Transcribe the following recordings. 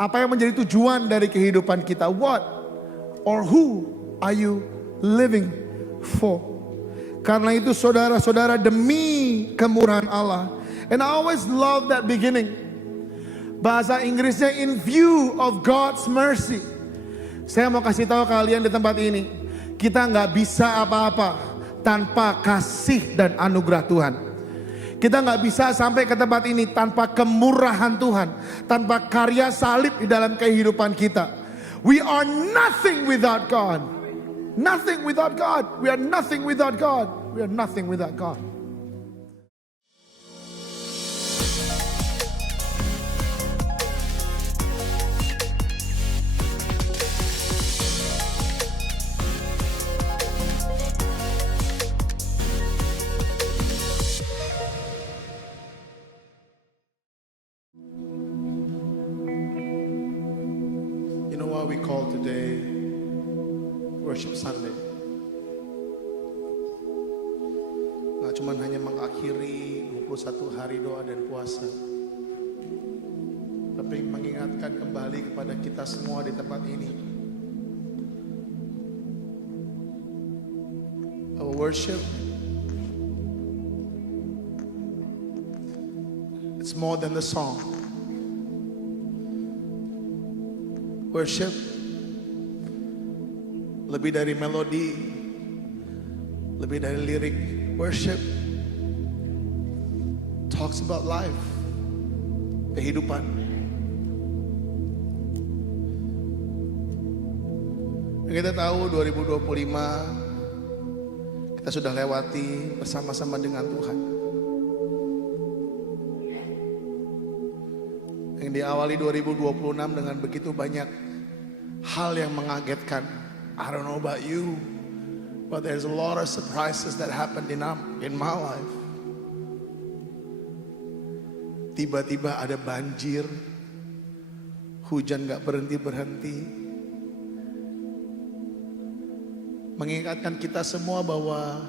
Apa yang menjadi tujuan dari kehidupan kita? What or who are you living for? Karena itu saudara-saudara, demi kemurahan Allah. And I always love that beginning. Bahasa Inggrisnya, in view of God's mercy. Saya mau kasih tahu kalian di tempat ini, kita nggak bisa apa-apa tanpa kasih dan anugerah Tuhan. Kita nggak bisa sampai ke tempat ini tanpa kemurahan Tuhan, tanpa karya salib di dalam kehidupan kita. We are nothing without God. Nothing without God. We are nothing without God. We are nothing without God. You know what we call today Worship Sunday? Nggak cuma hanya mengakhiri 21 hari doa dan puasa, tapi mengingatkan kembali kepada kita semua di tempat ini. Our worship, it's more than the song. Worship lebih dari melodi, lebih dari lirik. Worship talks about life, kehidupan. Dan kita tahu 2025 kita sudah lewati bersama-sama dengan Tuhan. Yang diawali 2026 dengan begitu banyak hal yang mengagetkan. I don't know about you, but there's a lot of surprises that happened in my life. Tiba-tiba ada banjir, hujan gak berhenti-berhenti, mengingatkan kita semua bahwa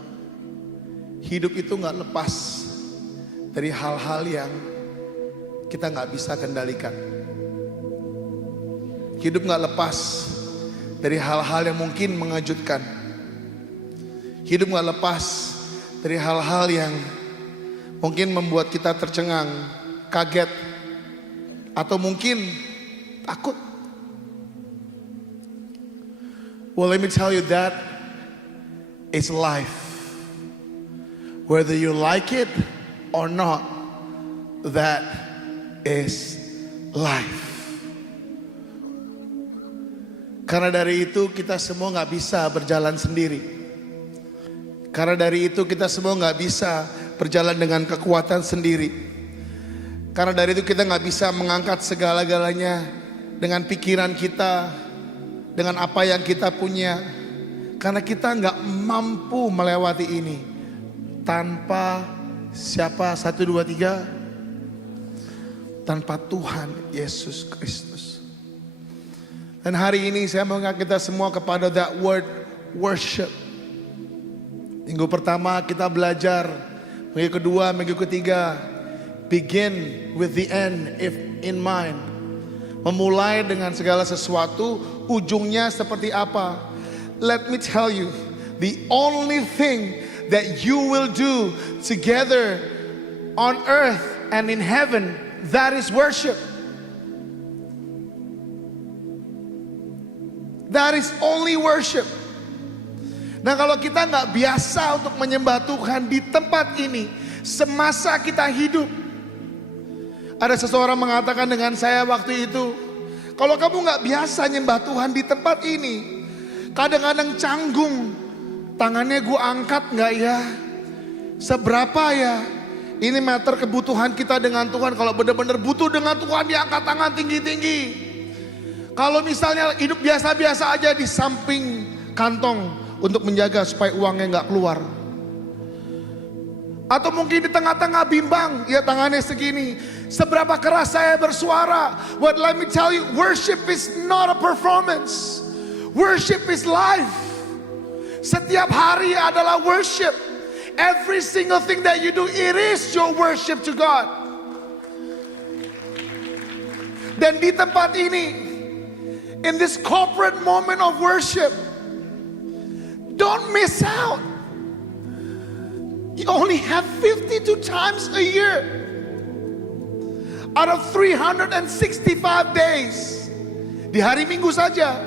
hidup itu gak lepas dari hal-hal yang kita gak bisa kendalikan. Hidup gak lepas dari hal-hal yang mungkin mengejutkan. Hidup gak lepas dari hal-hal yang mungkin membuat kita tercengang, kaget, atau mungkin takut. Well, let me tell you, that is life. Whether you like it or not, that is life. Karena dari itu kita semua gak bisa berjalan sendiri. Karena dari itu kita semua gak bisa berjalan dengan kekuatan sendiri. Karena dari itu kita gak bisa mengangkat segala-galanya dengan pikiran kita, dengan apa yang kita punya. Karena kita gak mampu melewati ini tanpa siapa? 1, 2, 3. Tanpa Tuhan Yesus Kristus. Dan hari ini saya mau mengajak kita semua kepada that word worship. Minggu pertama kita belajar, minggu kedua, minggu ketiga, begin with the end if in mind. Memulai dengan segala sesuatu, ujungnya seperti apa? Let me tell you, the only thing that you will do together on earth and in heaven, that is worship. That is only worship. Nah, kalau kita nggak biasa untuk menyembah Tuhan di tempat ini semasa kita hidup. Ada seseorang mengatakan dengan saya waktu itu, kalau kamu nggak biasa nyembah Tuhan di tempat ini, kadang-kadang canggung, tangannya gue angkat nggak ya? Seberapa ya? Ini meter kebutuhan kita dengan Tuhan. Kalau benar-benar butuh dengan Tuhan, diangkat tangan tinggi-tinggi. Kalau misalnya hidup biasa-biasa aja, di samping kantong untuk menjaga supaya uangnya nggak keluar. Atau mungkin di tengah-tengah bimbang, ya tangannya segini. Seberapa keras saya bersuara? But let me tell you, worship is not a performance. Worship is life. Setiap hari adalah worship. Every single thing that you do, it is your worship to God. Dan di tempat ini, in this corporate moment of worship, don't miss out. You only have 52 times a year out of 365 days. Di hari Minggu saja,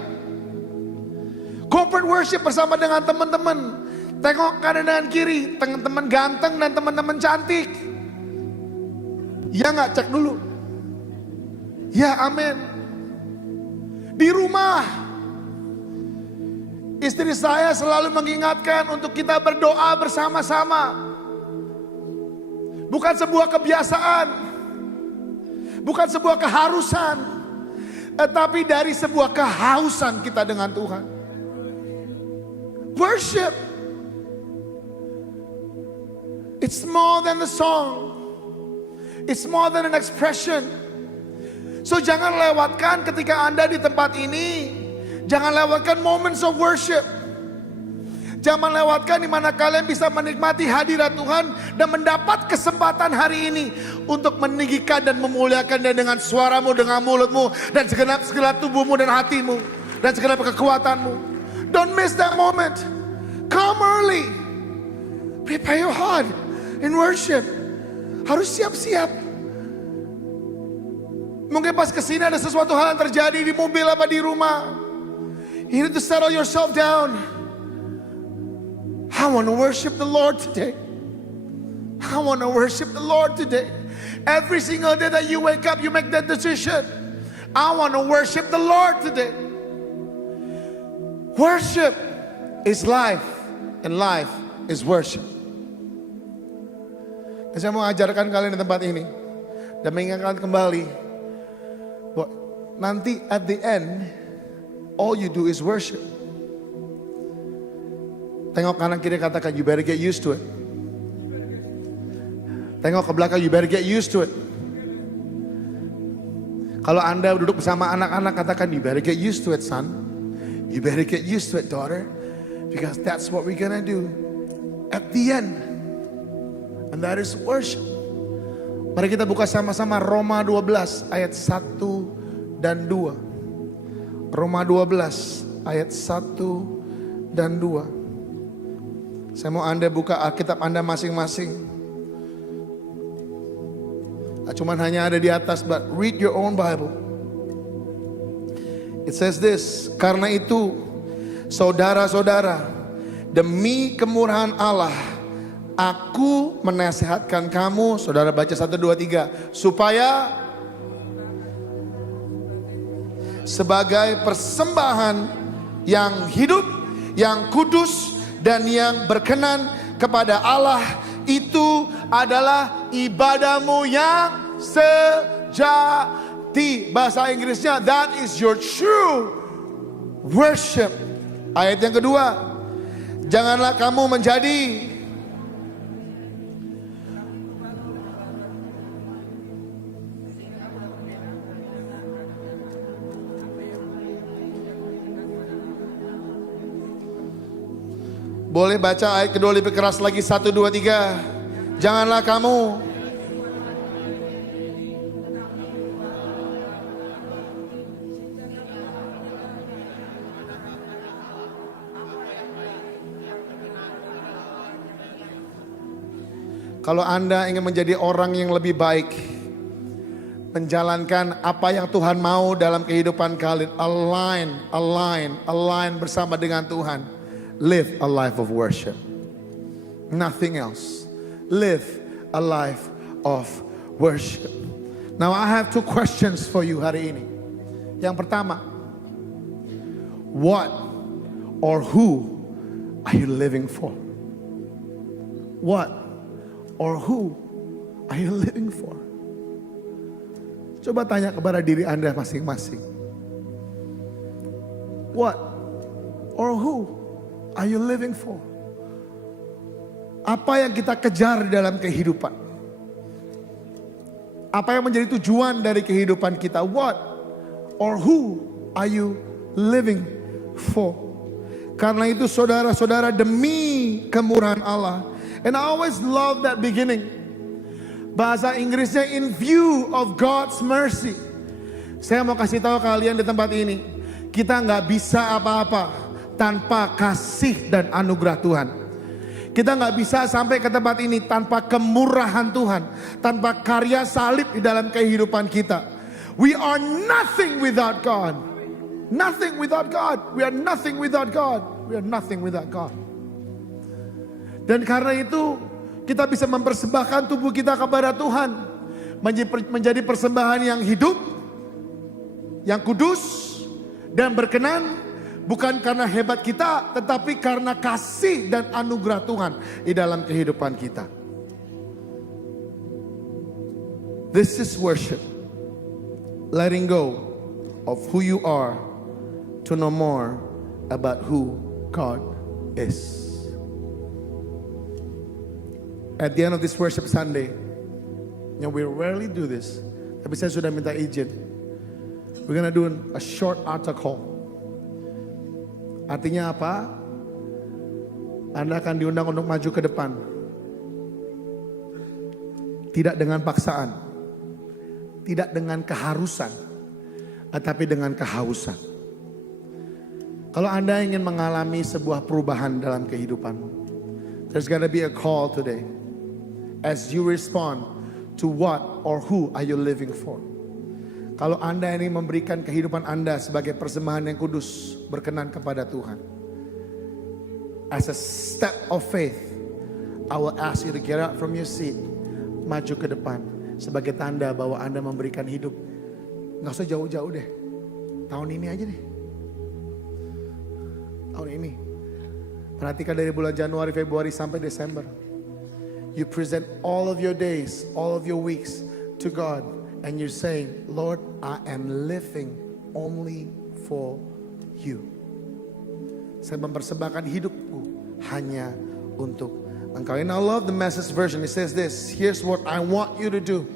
corporate worship bersama dengan teman-teman. Tengok kanan dan kiri, teman-teman ganteng dan teman-teman cantik. Ya nggak, cek dulu. Ya, amin. Di rumah, istri saya selalu mengingatkan untuk kita berdoa bersama-sama. Bukan sebuah kebiasaan, bukan sebuah keharusan, tetapi dari sebuah kehausan kita dengan Tuhan. Worship, it's more than a song, it's more than an expression. So jangan lewatkan ketika Anda di tempat ini, jangan lewatkan moments of worship. Jangan lewatkan di mana kalian bisa menikmati hadirat Tuhan dan mendapat kesempatan hari ini untuk meninggikan dan memuliakan Dia dengan suaramu, dengan mulutmu, dan segenap tubuhmu dan hatimu, dan segenap kekuatanmu. Don't miss that moment. Come early. Prepare your heart in worship. Harus siap-siap. Mungkin pas kesini ada sesuatu hal yang terjadi di mobil apa di rumah. You need to settle yourself down. I want to worship the Lord today. I want to worship the Lord today. Every single day that you wake up, you make that decision. I want to worship the Lord today. Worship is life, and life is worship. Dan saya mau ajarkan kalian di tempat ini dan mengingatkan kembali, nanti at the end, all you do is worship. Tengok kanan kiri, katakan, you better get used to it. Tengok ke belakang, you better get used to it. Kalau Anda duduk bersama anak-anak, katakan, you better get used to it, son. You better get used to it, daughter. Because that's what we're gonna do at the end. And that is worship. Mari kita buka sama-sama Roma 12 ayat 1 dan 2. Roma 12 ayat 1 dan 2. Saya mau Anda buka Alkitab Anda masing-masing. Cuman hanya ada di atas, but read your own Bible. It says this, karena itu saudara-saudara, demi kemurahan Allah, aku menasehatkan kamu, saudara baca 1, 2, 3, supaya sebagai persembahan yang hidup, yang kudus, dan yang berkenan kepada Allah, itu adalah ibadahmu yang sejati. Bahasa Inggrisnya, that is your true worship. Ayat yang kedua, janganlah kamu menjadi boleh baca ayat kedua lebih keras lagi, 1, 2, 3. Janganlah kamu kalau Anda ingin menjadi orang yang lebih baik, menjalankan apa yang Tuhan mau dalam kehidupan kalian, align bersama dengan Tuhan. Live a life of worship. Nothing else. Live a life of worship. Now I have 2 questions for you hari ini. Yang pertama, what or who are you living for? What or who are you living for? Coba tanya kepada diri Anda masing-masing. What or who are you living for? Apa yang kita kejar dalam kehidupan? Apa yang menjadi tujuan dari kehidupan kita? What or who are you living for? Karena itu saudara-saudara, demi kemurahan Allah. And I always love that beginning. Bahasa Inggrisnya, in view of God's mercy. Saya mau kasih tahu kalian di tempat ini, kita nggak bisa apa-apa tanpa kasih dan anugerah Tuhan. Kita nggak bisa sampai ke tempat ini tanpa kemurahan Tuhan, tanpa karya salib di dalam kehidupan kita. We are nothing without God. Nothing without God. We are nothing without God. We are nothing without God. Dan karena itu kita bisa mempersembahkan tubuh kita kepada Tuhan, menjadi persembahan yang hidup, yang kudus dan berkenan, bukan karena hebat kita, tetapi karena kasih dan anugerah Tuhan di dalam kehidupan kita. This is worship. Letting go of who you are to know more about who God is. At the end of this worship Sunday, we rarely do this, tapi saya sudah minta izin. We're gonna do a short altar call. Artinya apa? Anda akan diundang untuk maju ke depan. Tidak dengan paksaan, tidak dengan keharusan, tetapi dengan kehausan. Kalau Anda ingin mengalami sebuah perubahan dalam kehidupanmu, there's gonna be a call today. As you respond to what or who are you living for. Kalau Anda ini memberikan kehidupan Anda sebagai persembahan yang kudus, berkenan kepada Tuhan, as a step of faith, I will ask you to get up from your seat, maju ke depan, sebagai tanda bahwa Anda memberikan hidup. Nggak usah jauh-jauh deh, tahun ini aja deh, tahun ini. Perhatikan dari bulan Januari, Februari sampai Desember. You present all of your days, all of your weeks to God, and you're saying, Lord, I am living only for you. Saya mempersembahkan hidupku hanya untuk Engkau. And I love the Message version. It says this, here's what I want you to do.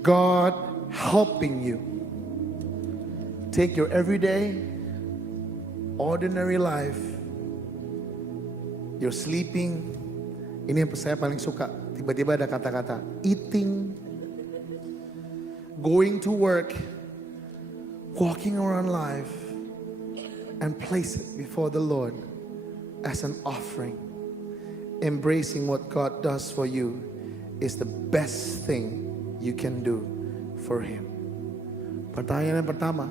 God helping you take your everyday, ordinary life. You're sleeping. Ini yang saya paling suka. Tiba-tiba ada kata-kata eating, going to work, walking around life, and place it before the Lord as an offering. Embracing what God does for you is the best thing you can do for Him. Pertanyaan yang pertama,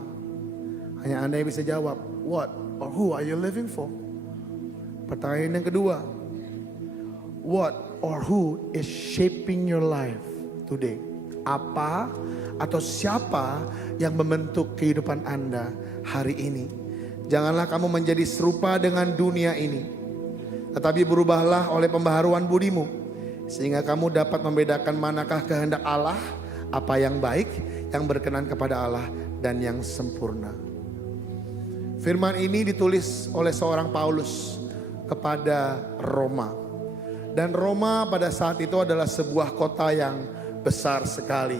hanya Anda yang bisa jawab, what or who are you living for? Pertanyaan yang kedua, what or who is shaping your life today? Apa atau siapa yang membentuk kehidupan Anda hari ini? Janganlah kamu menjadi serupa dengan dunia ini, tetapi berubahlah oleh pembaharuan budimu, sehingga kamu dapat membedakan manakah kehendak Allah, apa yang baik, yang berkenan kepada Allah, dan yang sempurna. Firman ini ditulis oleh seorang Paulus kepada Roma. Dan Roma pada saat itu adalah sebuah kota yang besar sekali.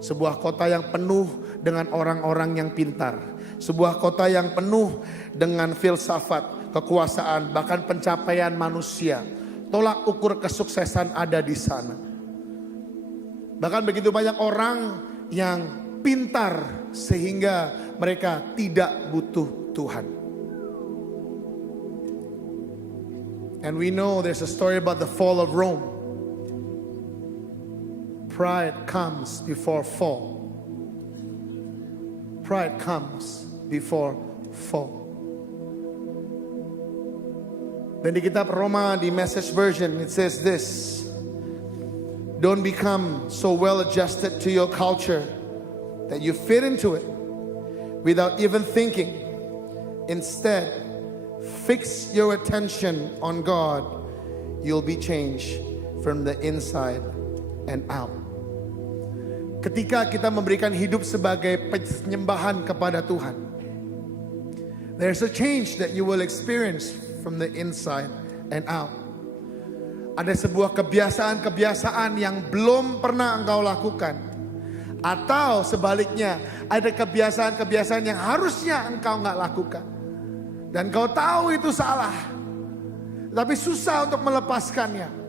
Sebuah kota yang penuh dengan orang-orang yang pintar. Sebuah kota yang penuh dengan filsafat, kekuasaan, bahkan pencapaian manusia. Tolak ukur kesuksesan ada di sana. Bahkan begitu banyak orang yang pintar sehingga mereka tidak butuh Tuhan. And we know there's a story about the fall of Rome. Pride comes before fall. Pride comes before fall. Dan di kitab Roma, di Message version, it says this. Don't become so well adjusted to your culture that you fit into it without even thinking. Instead, fix your attention on God. You'll be changed from the inside and out. Ketika kita memberikan hidup sebagai penyembahan kepada Tuhan, there's a change that you will experience from the inside and out. Ada sebuah kebiasaan-kebiasaan yang belum pernah engkau lakukan. Atau sebaliknya, ada kebiasaan-kebiasaan yang harusnya engkau nggak lakukan. Dan kau tahu itu salah, tapi susah untuk melepaskannya.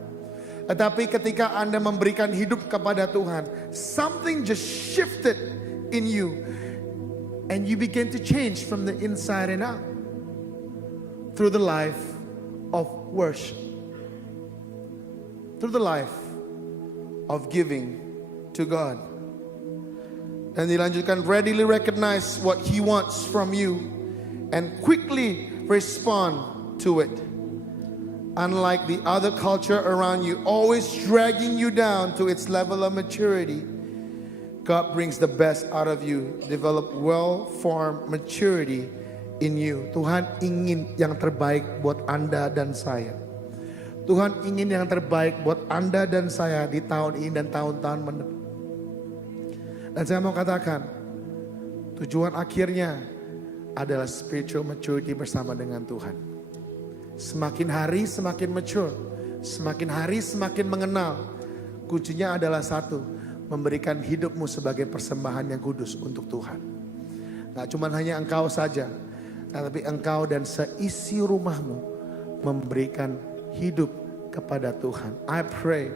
Tetapi ketika Anda memberikan hidup kepada Tuhan, something just shifted in you. And you begin to change from the inside and out through the life of worship, through the life of giving to God. Dan dilanjutkan, readily recognize what He wants from you and quickly respond to it. Unlike the other culture around you, always dragging you down to its level of maturity, God brings the best out of you. Develop well-formed maturity in you. Tuhan ingin yang terbaik buat Anda dan saya. Tuhan ingin yang terbaik buat Anda dan saya di tahun ini dan tahun-tahun mendepan. Dan saya mau katakan, tujuan akhirnya adalah spiritual maturity bersama dengan Tuhan. Semakin hari semakin mature, semakin hari semakin mengenal. Kuncinya adalah satu, memberikan hidupmu sebagai persembahan yang kudus untuk Tuhan. Gak cuma hanya engkau saja, tapi engkau dan seisi rumahmu memberikan hidup kepada Tuhan. I pray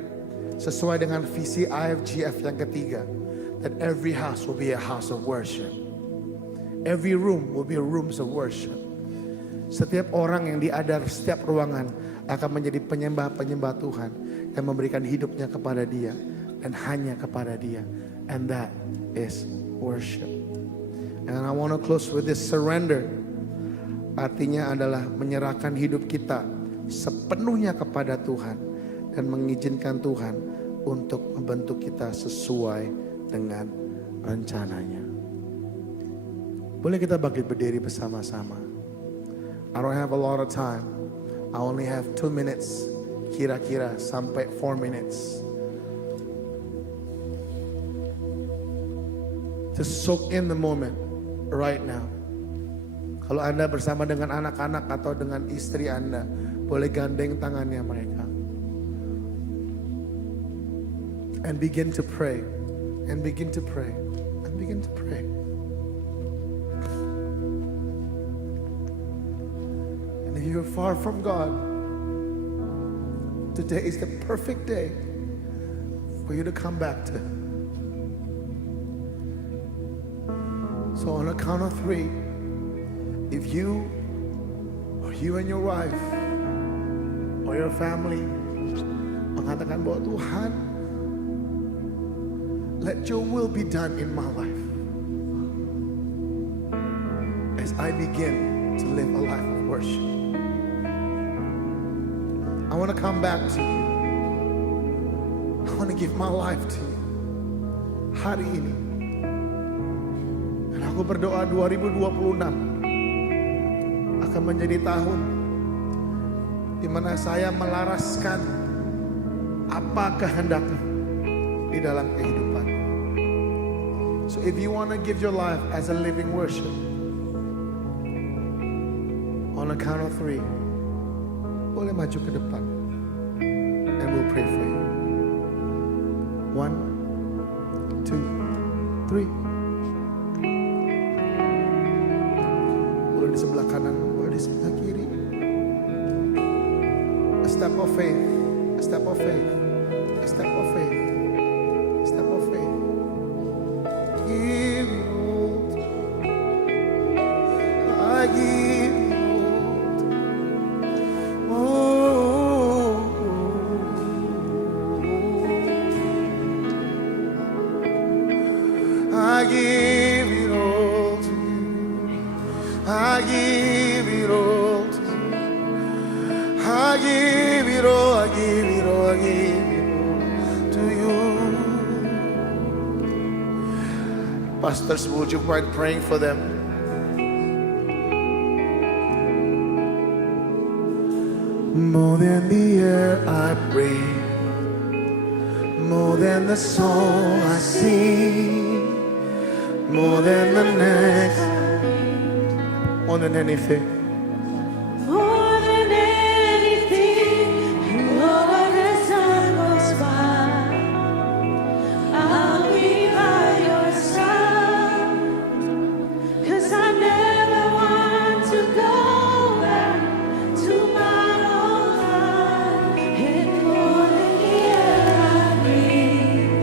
sesuai dengan visi IFGF yang ketiga, that every house will be a house of worship. Every room will be rooms of worship. Setiap orang yang diadar setiap ruangan akan menjadi penyembah-penyembah Tuhan yang memberikan hidupnya kepada Dia dan hanya kepada Dia. And that is worship. And I want to close with this surrender. Artinya adalah menyerahkan hidup kita sepenuhnya kepada Tuhan dan mengizinkan Tuhan untuk membentuk kita sesuai dengan rencananya. Boleh kita bangkit berdiri bersama-sama. I don't have a lot of time. I only have 2 minutes. Kira-kira sampai 4 minutes. To soak in the moment right now. Kalau Anda bersama dengan anak-anak atau dengan istri Anda, boleh gandeng tangannya mereka. And begin to pray. And begin to pray. And begin to pray. And if you're far from God, today is the perfect day for you to come back to Him. So on a count of 3, if you or you and your wife or your family mengatakan bahwa Tuhan, let your will be done in my life as I begin to live a life of worship. I want to come back to you. I want to give my life to you hari ini. Dan aku berdoa 2026 akan menjadi tahun di mana saya melaraskan apa kehendakmu di dalam kehidupan. So if you want to give your life as a living worship, on a count of 3, boleh maju ke depan, and we'll pray for you. 1, 2, 3. Boleh di sebelah kanan, boleh di sebelah kiri. A step of faith, a step of faith, a step of faith, a step of faith. Give you all, I give you all. I give it all to you. I give it all to you. I give it all, I give it all, I give it all to you. Pastors, would you mind praying for them? More than the air I breathe, more than the song I sing, more than the next, more than anything. More than anything, Lord, as time goes by, I'll be by your side. 'Cause I never want to go back to my old life. And more than the air I breathe,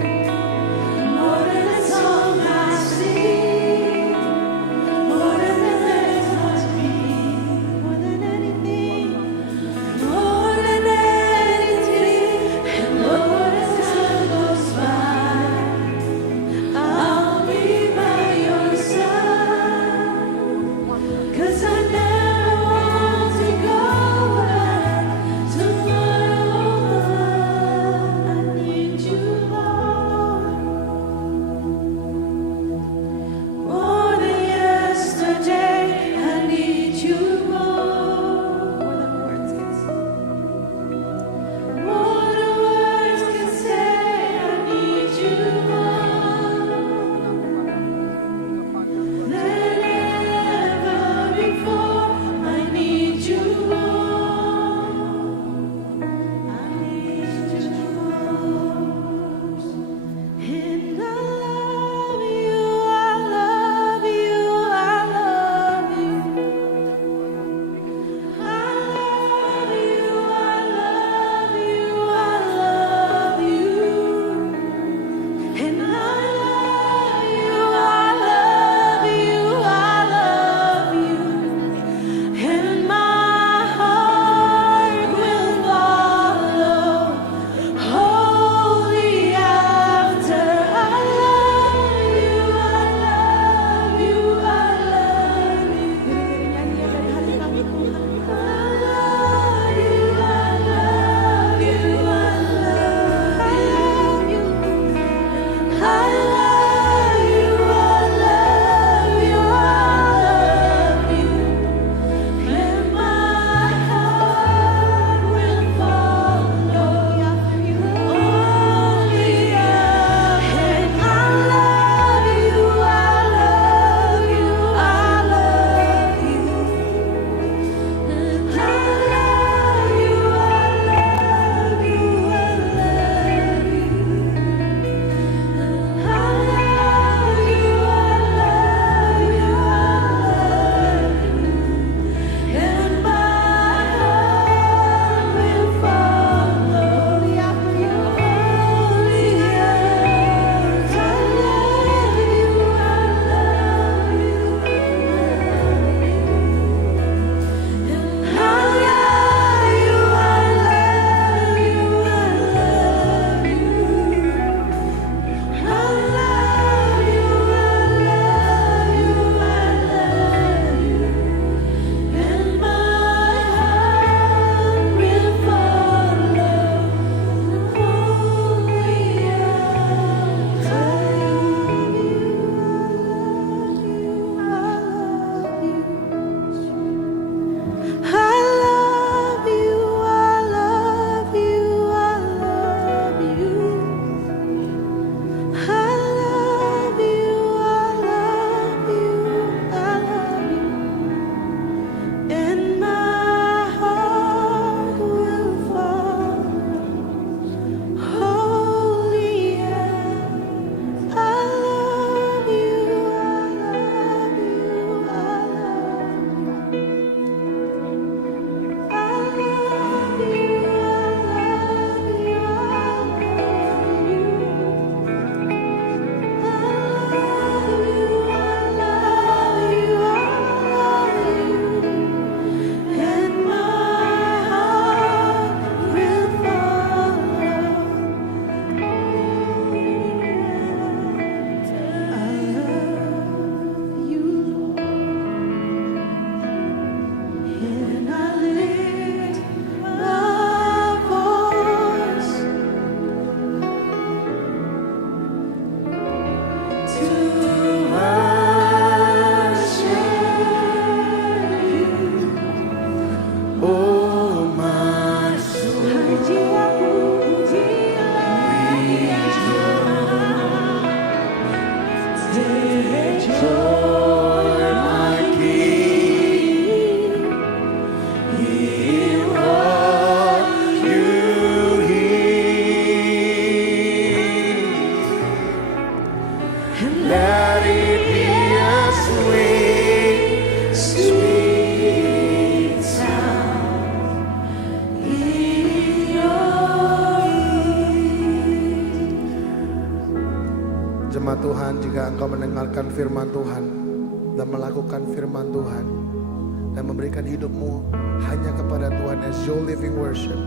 more than the song I sing. firman Tuhan dan melakukan firman Tuhan dan memberikan hidupmu hanya kepada Tuhan as your living worship.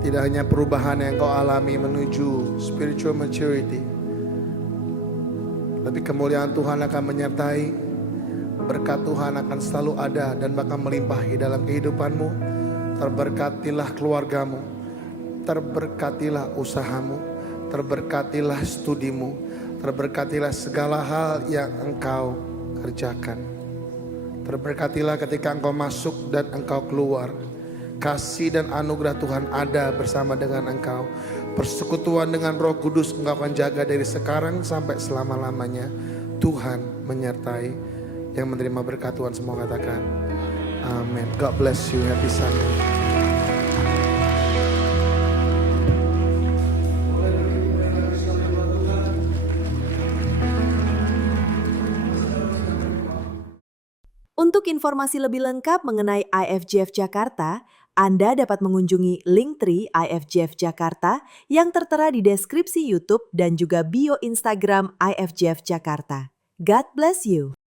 Tidak hanya perubahan yang kau alami menuju spiritual maturity, tapi kemuliaan Tuhan akan menyertai, berkat Tuhan akan selalu ada dan bahkan melimpahi dalam kehidupanmu. Terberkatilah keluargamu, terberkatilah usahamu, terberkatilah studimu, terberkatilah segala hal yang engkau kerjakan. Terberkatilah ketika engkau masuk dan engkau keluar. Kasih dan anugerah Tuhan ada bersama dengan engkau. Persekutuan dengan Roh Kudus engkau akan jaga dari sekarang sampai selama-lamanya. Tuhan menyertai. Yang menerima berkat Tuhan semua katakan amin. God bless you. Happy Sunday. Untuk informasi lebih lengkap mengenai IFGF Jakarta, Anda dapat mengunjungi Linktree IFGF Jakarta yang tertera di deskripsi YouTube dan juga bio Instagram IFGF Jakarta. God bless you.